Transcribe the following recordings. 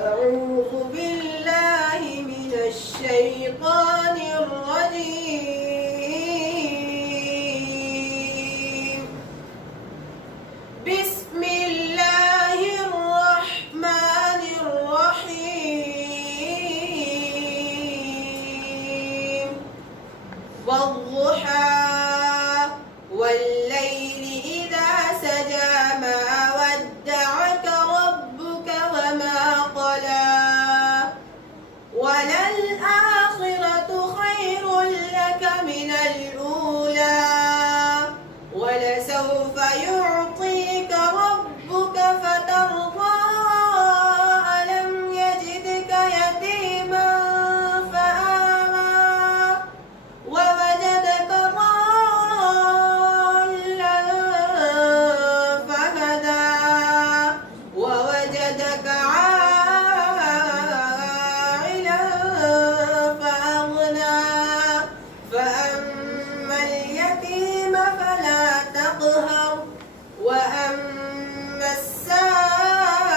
أعوذ بالله من الشيطان الرجيم. بسم الله الرحمن الرحيم. والضحى والليل إذا سجى ما ودعك ربك وما قلى وللآخرة خير لك من الأولى ولسوف يعطيك ربك فترضى ألم يجدك يتيما فآوى ووجدك ضالا فهدى ووجدك عائلا فأغنى فأما اليتيم فلا تقهر وأما السائل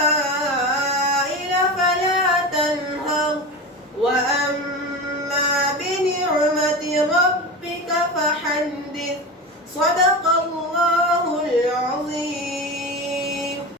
فلا تنهر وأما بنعمة ربك فحدث. صدق الله.